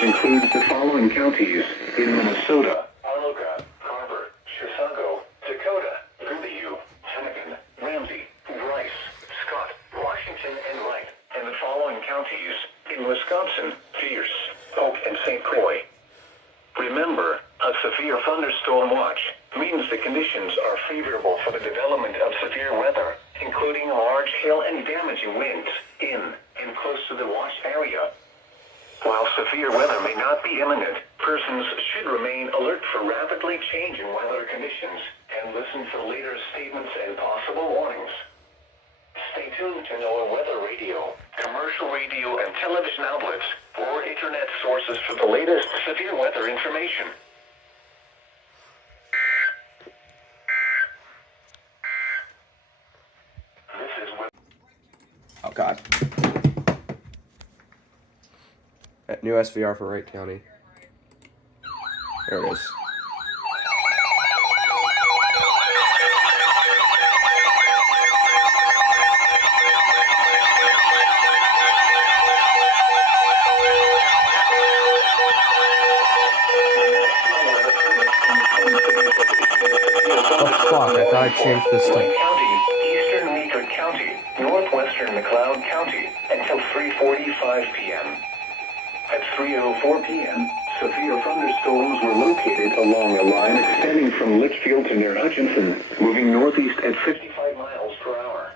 includes the following counties in Minnesota: Arloga, Carver, Chisago, Dakota, Goodhue, Hennepin, Ramsey, Bryce, Scott, Washington, and Wright, and the following counties in Wisconsin: Pierce, Oak, and St. Croix. Remember, a severe thunderstorm watch means the conditions are favorable for the development of severe weather, including large hail and damaging winds in and close to the watch area. While severe weather may not be imminent, persons should remain alert for rapidly changing weather conditions and listen for later statements and possible warnings. Stay tuned to NOAA Weather Radio, commercial radio and television outlets, or internet sources for the latest severe weather information. This is what... Oh, God. New SVR for Wright County. There it is. Oh, fuck. I thought I changed this to... County, Eastern Meeker County, Northwestern McLeod County, until 3:45 p.m. At 3:04 p.m., severe thunderstorms were located along a line extending from Litchfield to near Hutchinson, moving northeast at 55 miles per hour.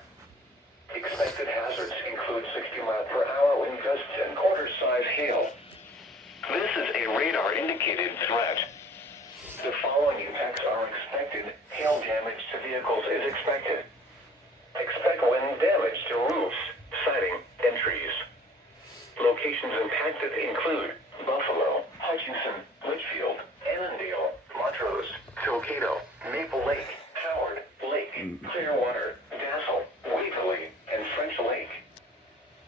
Expected hazards include 60-mile-per-hour wind gusts and quarter-size hail. This is a radar-indicated threat. The following impacts are expected. Hail damage to vehicles is expected. Expect wind damage to roofs, siding, and trees. Locations impacted include Buffalo, Hutchinson, Litchfield, Annandale, Montrose, Tokado, Maple Lake, Howard, Lake, Clearwater, Dassel, Waverly, and French Lake.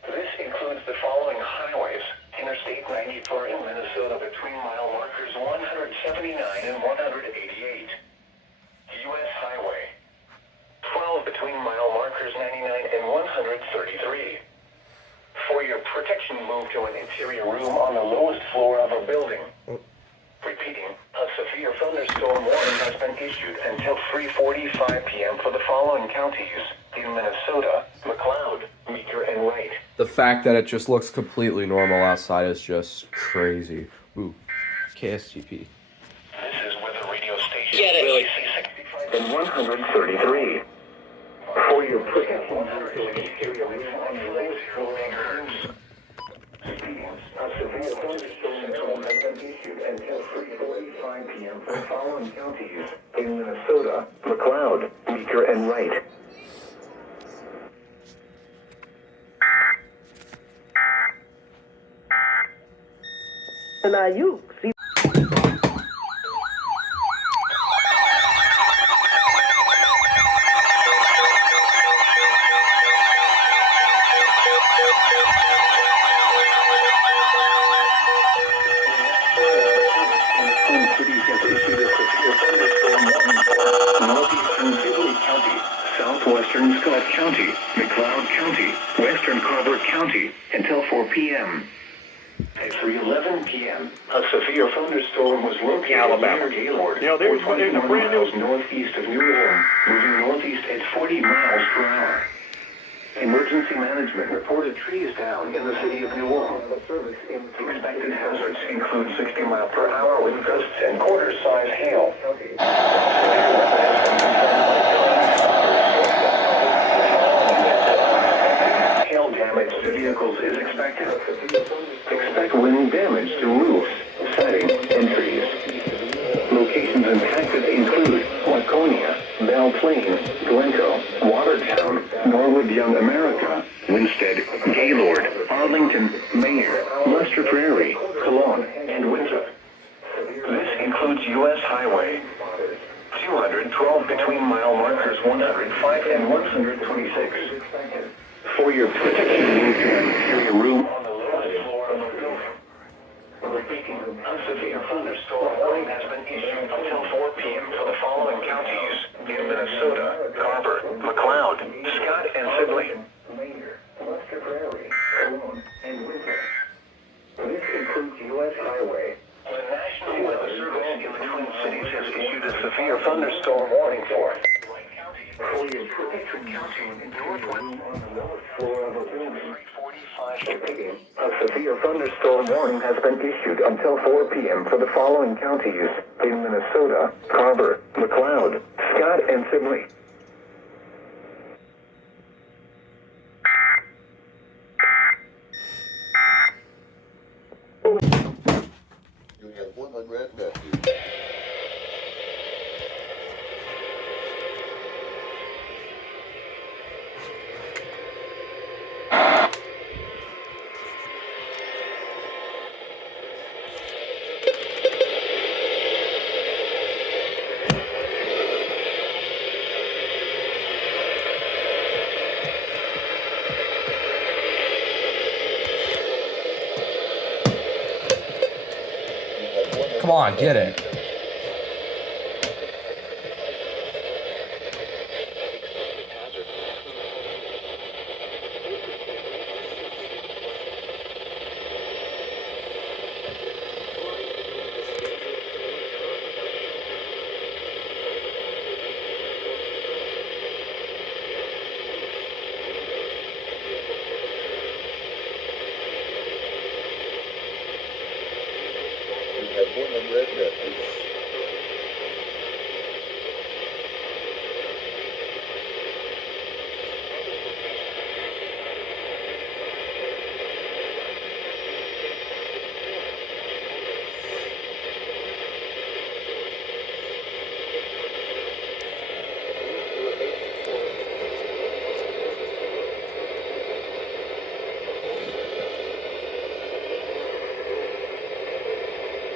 This includes the following highways: Interstate 94 in Minnesota between mile markers 179 and 188. U.S. Highway 12 between mile markers 99 and 133. For your protection, move to an interior room on the lowest floor of a building. Repeating, a severe thunderstorm warning has been issued until 3:45 p.m. for the following counties in Minnesota: McLeod, Meeker, and Wright. The fact that it just looks completely normal outside is just crazy. Ooh. KSTP. This is Weather Radio Station. Get it. Really? 65 and 133. For your protection, move to an interior room on the lowest floor of a severe thunderstorm has been issued until 3:45 p.m. for the following counties in Minnesota: McLeod, Meeker, and Wright. And now you see. Southwestern Scott County, McLeod County, Western Carver County, until 4 p.m. At 3:11 p.m., a severe thunderstorm was located Alabama. near Gaylord, You know, there's a 21 brand new- miles northeast of New Orleans, moving northeast at 40 miles per hour. Emergency management reported trees down in the city of New Orleans. Expected hazards include 60-mile-per-hour wind gusts and quarter-size hail. Hail damage to vehicles is expected. Expect wind damage to roofs, siding, and trees. Locations impacted include Laconia, Belle Plaine, Glencoe, Watertown, Norwood Young America, Winstead, Gaylord, Arlington, Mayer, Lester Prairie, Cologne, and Winthrop. This includes U.S. Highway 212 between mile markers 105 and 126. For your protection, move to an interior room on the lowest floor of the building. Repeating, a severe thunderstorm warning has been issued until 4 p.m. for the following counties in Minnesota: Carver, McLeod, Scott, and Sibley. Mayer, Lester Prairie, Cologne, and Winthrop. This includes U.S. thunderstorm warning for. For your protection, northwest on the lowest floor of a building. 345. A severe thunderstorm warning has been issued until 4 p.m. for the following counties in Minnesota: Carver, McLeod, Scott, and Sibley. You have one unread message. Come on, get it. You have one unread message.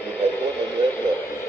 You have one unread message.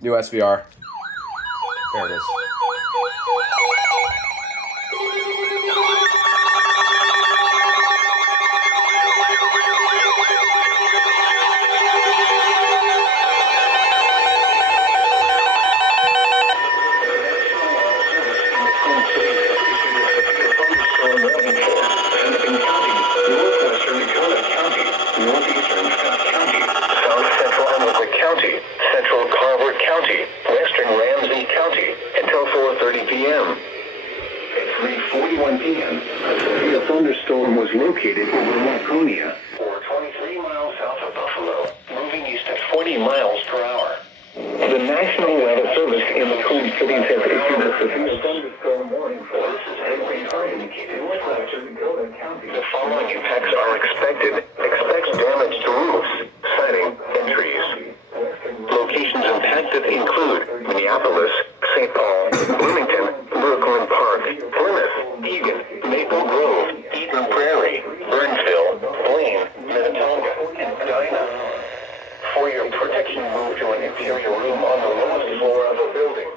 New SVR. There it is. Northwestern Dakota County, northeastern Scott p.m. At 3:41 p.m., a severe thunderstorm was located over Laconia, or 23 miles south of Buffalo, moving east at 40 miles per hour. The National Weather Service in the Twin Cities has issued a severe thunderstorm warning for this is a radar indicated Dakota County. The following impacts are expected. Expects damage to roofs, siding, and trees. Locations impacted include Minneapolis, St. Paul, Bloomington, Brooklyn Park, Plymouth, Eagan, Maple Grove, Eden Prairie, Burnsville, Blaine, Minnetonka, and Medina. For your protection, move to an interior room on the lowest floor of a building.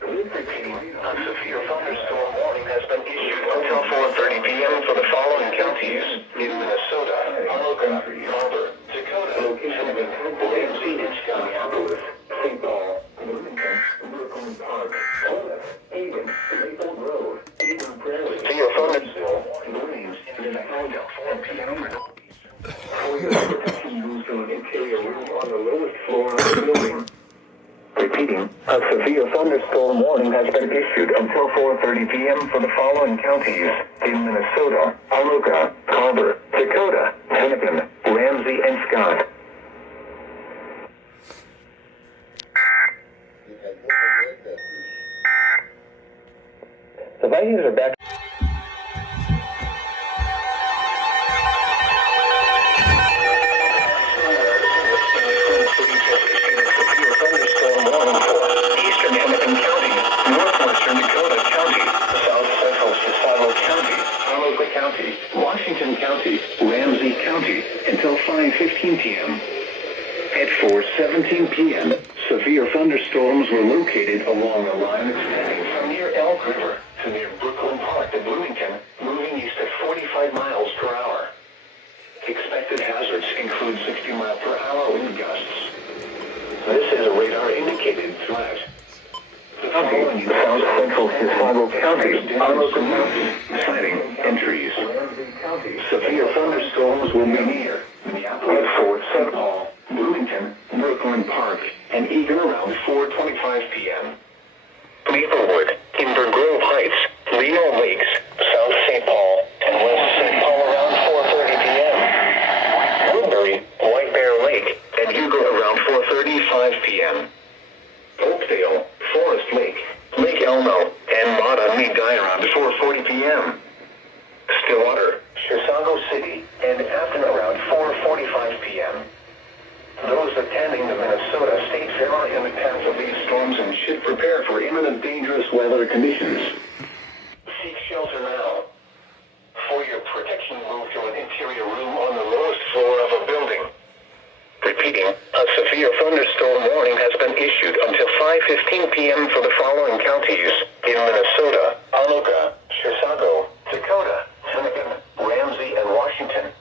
Repeating, a severe thunderstorm warning has been issued until 4:30 p.m. for the following counties in Minnesota: Anoka, Harbor, Dakota, Hennepin, Ramsey, Minneapolis, St. Paul, Bloomington, Brooklyn Park, Plymouth, Eagan, Maple Grove, Eden Prairie, severe thunderstorm warning remains in the until 4 p.m. For your protection, move to an interior room on the lowest floor of the building. Repeating, a severe thunderstorm warning has been issued until 4:30 p.m. for the following counties in Minnesota: Anoka, Harbor, Dakota, Hennepin, Ramsey, and Scott. You had one red cat. The Vikings are back. Eastern Hennepin County, northwestern Dakota County, south central Chisago County, Anoka County, Washington County, Ramsey County, until 5:15 p.m. At 4:17 p.m., severe thunderstorms were located along the line extending from near Elk River to near Brooklyn Park to Bloomington, moving east at 45 miles per hour. Expected hazards include 60-mile-per-hour wind gusts. This is a radar-indicated threat. The following south central Chisago County, Anoka County, sighting entries. Severe thunderstorms will be near Minneapolis, Fort St. Paul, Bloomington, Brooklyn Park, and Eagan around 4:25 p.m. Maplewood, Timber Grove Heights, Leo Lakes, South St. Paul, and West St. Paul around 4:30 p.m. Woodbury, White Bear Lake, and Hugo around 4:35 p.m. Oakdale, Forest Lake, Lake Elmo, and Mata may die around 4:40 p.m. Stillwater, Chisago City, and Afton around 4:45 p.m. Those attending the Minnesota State Fair are in the path of these storms and should prepare for imminent dangerous weather conditions. Seek shelter now. For your protection, move to an interior room on the lowest floor of a building. Repeating, a severe thunderstorm warning has been issued until 5:15 p.m. for the following counties in Minnesota: Anoka, Chisago, Dakota, Hennepin, Ramsey, and Washington.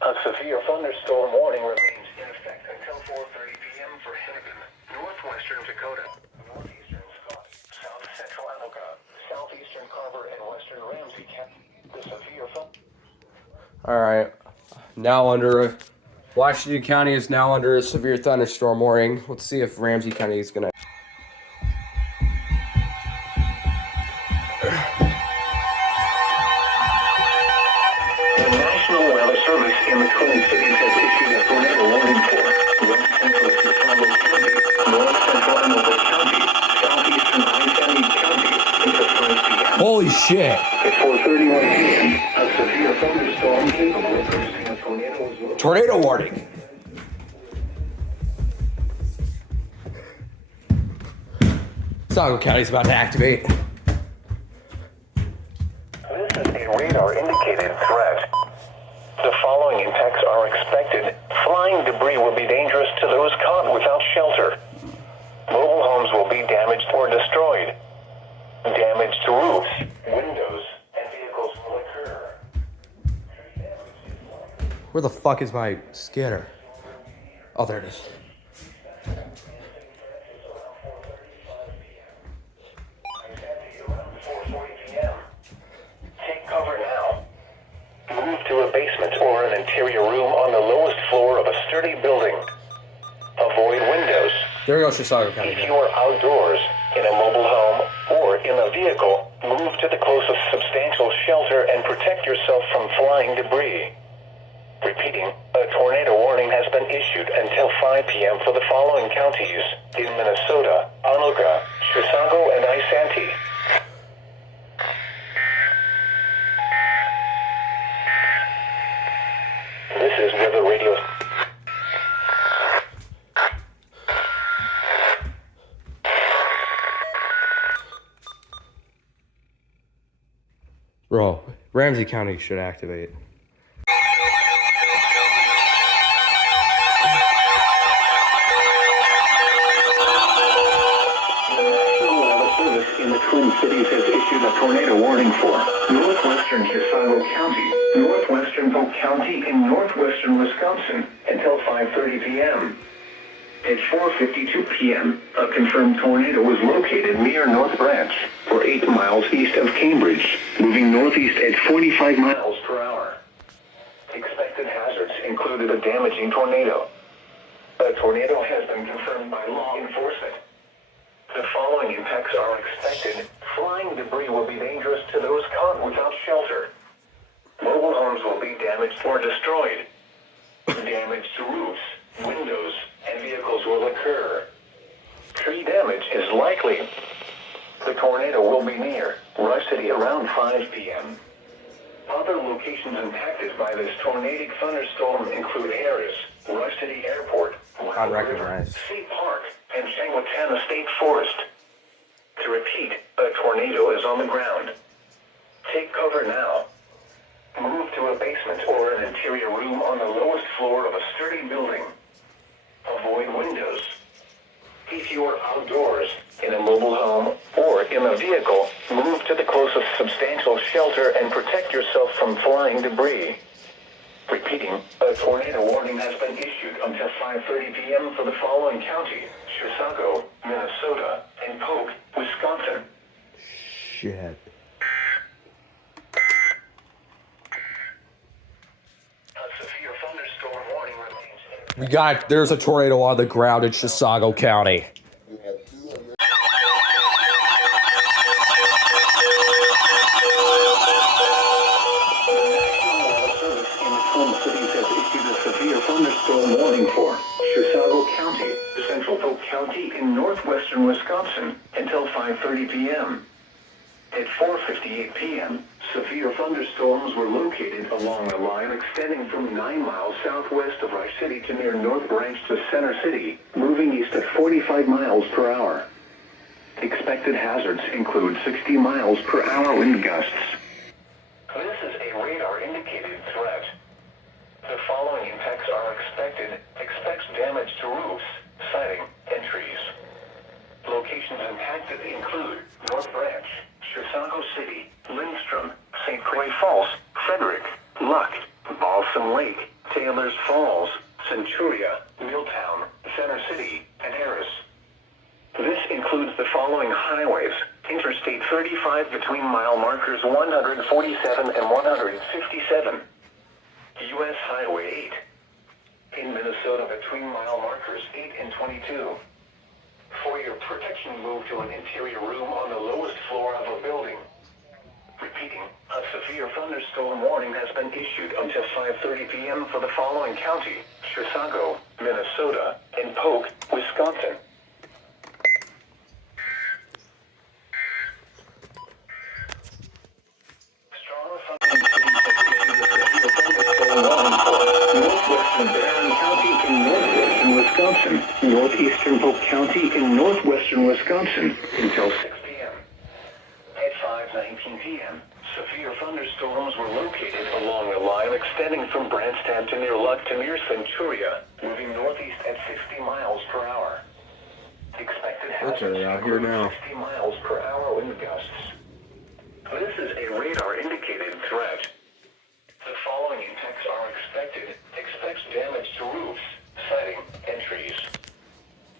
A severe thunderstorm warning remains in effect until 4:30 p.m. for Hennepin, northwestern Dakota, northeastern Scott, south central Anoka, southeastern Carver, and western Ramsey County. The severe All right. Now under Washington County is now under a severe thunderstorm warning. Let's see if Ramsey County is gonna. The National Weather Service in the Twin Cities has issued a tornado warning for west central Chisago County, north central Anoka County, southeastern Ivy County until 5 p.m. Holy shit! At 4:31 p.m., a severe thunderstorm capable of producing a tornado was located. Tornado warning. Chisago County is about to activate. This is a radar-indicated threat. The following impacts are expected. Flying debris will be dangerous to those caught without shelter. Mobile homes will be damaged or destroyed. Damage to roofs, windows, and vehicles will occur. Where the fuck is my scanner? Oh, there it is. Take cover now. Move to a basement or an interior room on the lowest floor of a sturdy building. There goes Chisago County. If you are outdoors, in a mobile home, or in a vehicle, move to the closest substantial shelter and protect yourself from flying debris. Repeating, a tornado warning has been issued until 5 p.m. for the following counties in Minnesota: Anoka, Chisago, and Isanti. This is Weather Radio. Bro, Ramsey County should activate. In the Twin Cities has issued a tornado warning for northwestern Chisago County, northwestern Polk County, and northwestern Wisconsin until 5:30 p.m. At 4:52 p.m., a confirmed tornado was located near North Branch, or 8 miles east of Cambridge, moving northeast at 45 miles per hour. Expected hazards included a damaging tornado. A tornado has been confirmed by law enforcement. The following impacts are expected. Flying debris will be dangerous to those caught without shelter. Mobile homes will be damaged or destroyed. Damage to roofs, windows, and vehicles will occur. Tree damage is likely. The tornado will be near Rush City around 5 p.m. Other locations impacted by this tornadic thunderstorm include Harris, Rush City Airport, I'd recognize. State Park, and Changwatana State Forest. To repeat, a tornado is on the ground. Take cover now. Move to a basement or an interior room on the lowest floor of a sturdy building. Avoid windows. If you are outdoors, in a mobile home, or in a vehicle, move to the closest substantial shelter and protect yourself from flying debris. Repeating, a tornado warning has been issued until 5:30 p.m. for the following county: Chisago, Minnesota, and Polk, Wisconsin. Shit. A severe thunderstorm warning remains. There's a tornado on the ground in Chisago County. You have 200. Twin Cities has issued a severe thunderstorm warning for Chisago County, Central Polk County, in northwestern Wisconsin until 5:30 p.m. At 4:58 p.m., severe thunderstorms were located along a line extending from 9 miles southwest of Rush City to near North Branch to Center City, moving east at 45 miles per hour. Expected hazards include 60 miles per hour wind gusts. This is a radar-indicated threat. The following impacts are expected. Expects damage to roofs, siding, and trees. Locations impacted include North Branch, Chisago City, Lindstrom, St. Croix Falls, Frederick, Luck, Balsam Lake, Taylor's Falls, Centuria, Milltown, Center City, and Harris. This includes the following highways: Interstate 35 between mile markers 147 and 157. U.S. Highway 8. In Minnesota between mile markers 8 and 22. For your protection, move to an interior room on the lowest floor of a building. Repeating, a severe thunderstorm warning has been issued until 5:30 p.m. for the following county: Chisago, Minnesota, and Polk, Wisconsin. Northwestern Barron County in northwestern Wisconsin, northeastern Polk County in northwestern Wisconsin until 6 p.m. At 5:19 p.m., severe thunderstorms were located along a line extending from Branstad to near Luck to near Centuria, moving northeast at 60 miles per hour. Expected hazards Okay, out here now. 60 miles per hour wind gusts. This is a radar-indicated threat. The following impacts are expected. Expects damage to roofs, siding, and trees.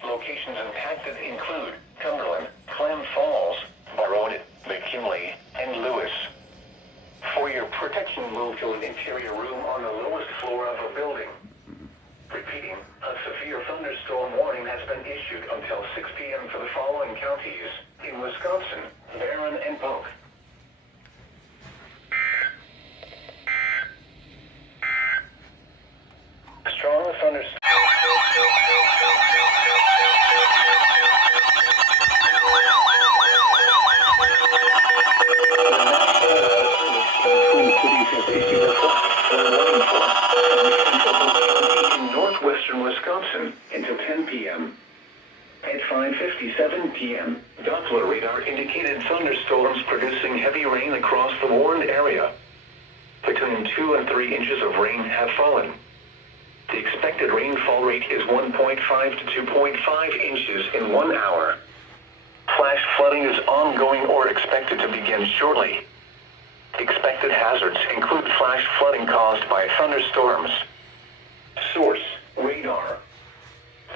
Locations impacted include Cumberland, Clem Falls, Barone, McKinley, and Lewis. For your protection, move to an interior room on the lowest floor of a building. Repeating, a severe severe thunderstorm warning has been issued until 6 p.m. for the following counties in Wisconsin, Barron and Polk. Strong thunderstorm. In northwestern Wisconsin until 10 p.m. At 5:57 p.m., Doppler radar indicated thunderstorms producing heavy rain across the warned area. Between 2 and 3 inches of rain have fallen. The expected rainfall rate is 1.5 to 2.5 inches in 1 hour. Flash flooding is ongoing or expected to begin shortly. Expected hazards include flash flooding caused by thunderstorms. Source: radar.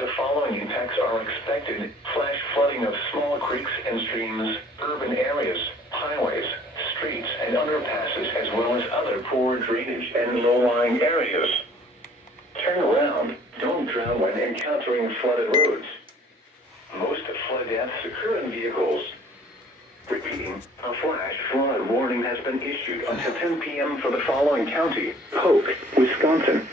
The following impacts are expected: flash flooding of small creeks and streams, urban areas, highways, streets and underpasses, as well as other poor drainage and low-lying areas. Turn around. Don't drown when encountering flooded roads. Most flood deaths occur in vehicles. Repeating, a flash flood warning has been issued until 10 p.m. for the following county: Polk, Wisconsin.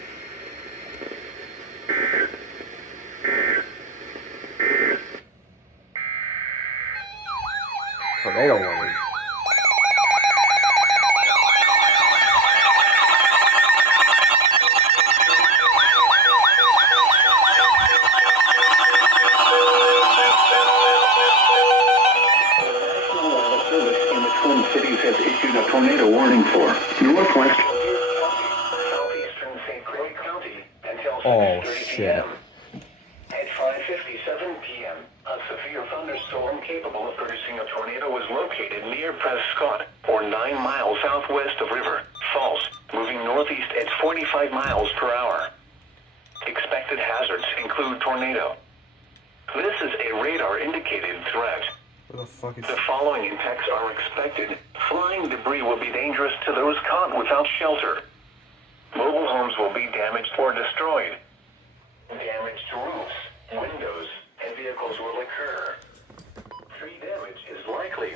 Tornado warning. Cities has issued a tornado warning for northwest southeastern St. Croix County until 6:30 p.m. At 5:57 p.m., a severe thunderstorm capable of producing a tornado was located near Prescott, or 9 miles southwest of River Falls, moving northeast at 45 miles per hour. Expected hazards include tornado. This is a radar-indicated threat. What the fuck is The following impacts are expected. Flying debris will be dangerous to those caught without shelter. Mobile homes will be damaged or destroyed. Damage to roofs, windows, and vehicles will occur. Tree damage is likely.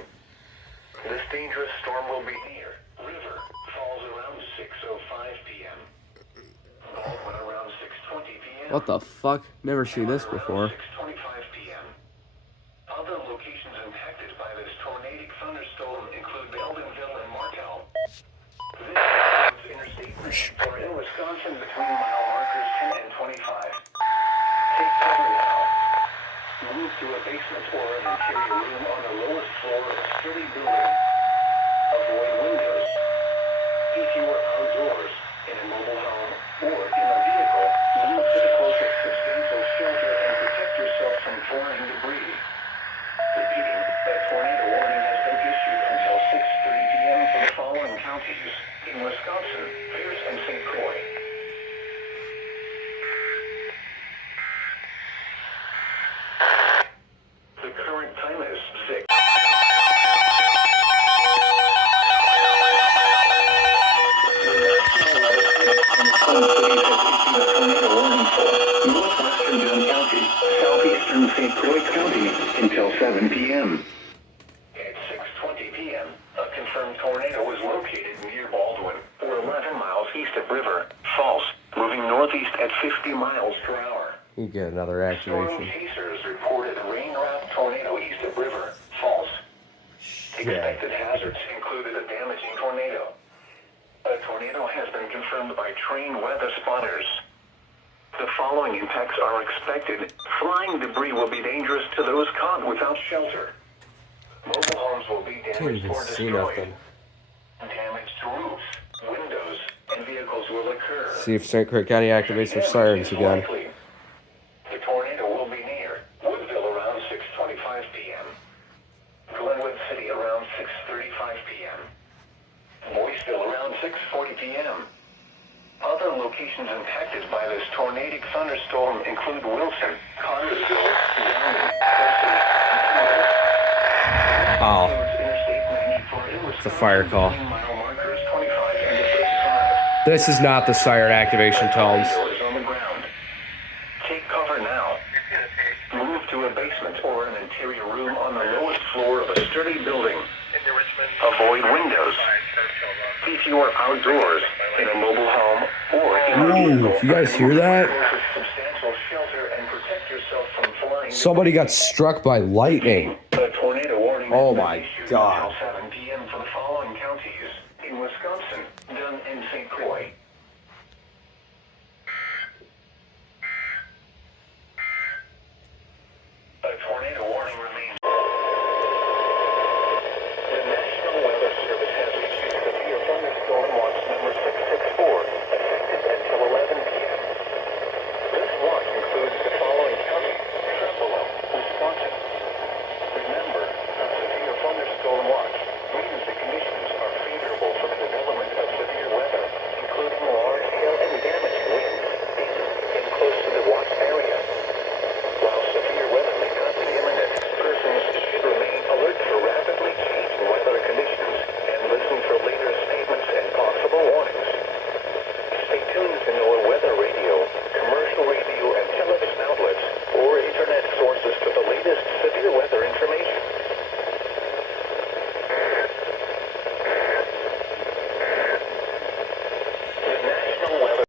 This dangerous storm will be near River Falls around 6:05 p.m. Baldwin around 6:20 p.m. What the fuck? Never seen this before. 6:25 p.m. Other locations impacted by this tornadic thunderstorm include Beldenville and Martell. This includes Interstate 94 in Wisconsin between mile markers 10 and 25. Take cover now. Move to a basement or an interior room on the lowest floor of a sturdy building. Avoid windows. If you are outdoors, in a mobile home, or in a vehicle, move to the closest substantial shelter and protect yourself from flying debris. Repeating, a tornado warning has been issued until 6:30 p.m. for the following counties in Wisconsin, Pierce and St. Croix. The current time is 6. Northwestern Dunn County, southeastern St. Croix County, until 7 p.m. At 6:20 p.m., a confirmed tornado was located near Baldwin, or 11 miles east of River Falls, moving northeast at 50 miles per hour. You get another Storm activation. chasers reported rain-wrapped tornado east of River Falls. Expected hazards included a damaging tornado. A tornado has been confirmed by trained weather spotters. The following impacts are expected. Flying debris will be dangerous to those caught without shelter. Mobile homes will be Can't damaged even or see destroyed. nothing. Damage to roofs, windows, and vehicles will occur. See if St. Croix County activates their sirens again. Likely. The tornado will be near Woodville around 6:25 p.m. Glenwood City around 6:35 p.m. Boyceville around 6:40 p.m. Other locations impacted by this tornadic thunderstorm include Wilson, Connersville, Downey, Bessie, and Ow. Interstate 94 in It's a fire call. between mile markers 25 and 35. This is not the siren activation tones. Tornado is on the ground. Take cover basement or an interior room on the lowest floor of a sturdy building. Avoid windows. If you are outdoors, in a mobile home, or in a Ooh, vehicle, you guys hear that? go to substantial shelter and protect yourself from flying. Somebody got struck by lightning. A tornado warning. Oh my God. Until 7